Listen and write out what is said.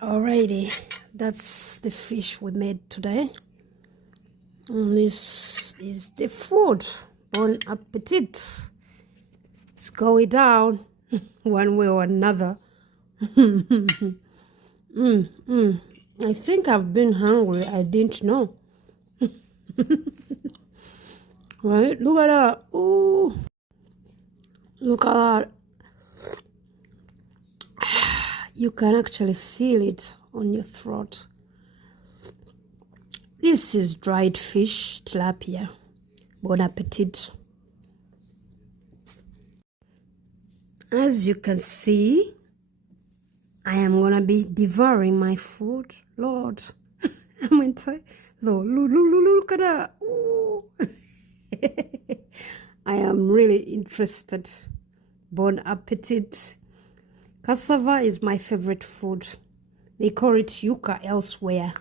Alrighty, that's the fish we made today. And this is the food. Bon appetit. It's going down one way or another. I think I've been hungry. I didn't know. Right? Look at that. Ooh. Look at that. You can actually feel it on your throat. This is dried fish, tilapia. Bon appetit. As you can see, I am gonna be devouring my food. Lord, I'm inside. Lord, look at that. Ooh. I am really interested. Bon appetit. Cassava is my favorite food. They call it yuca elsewhere.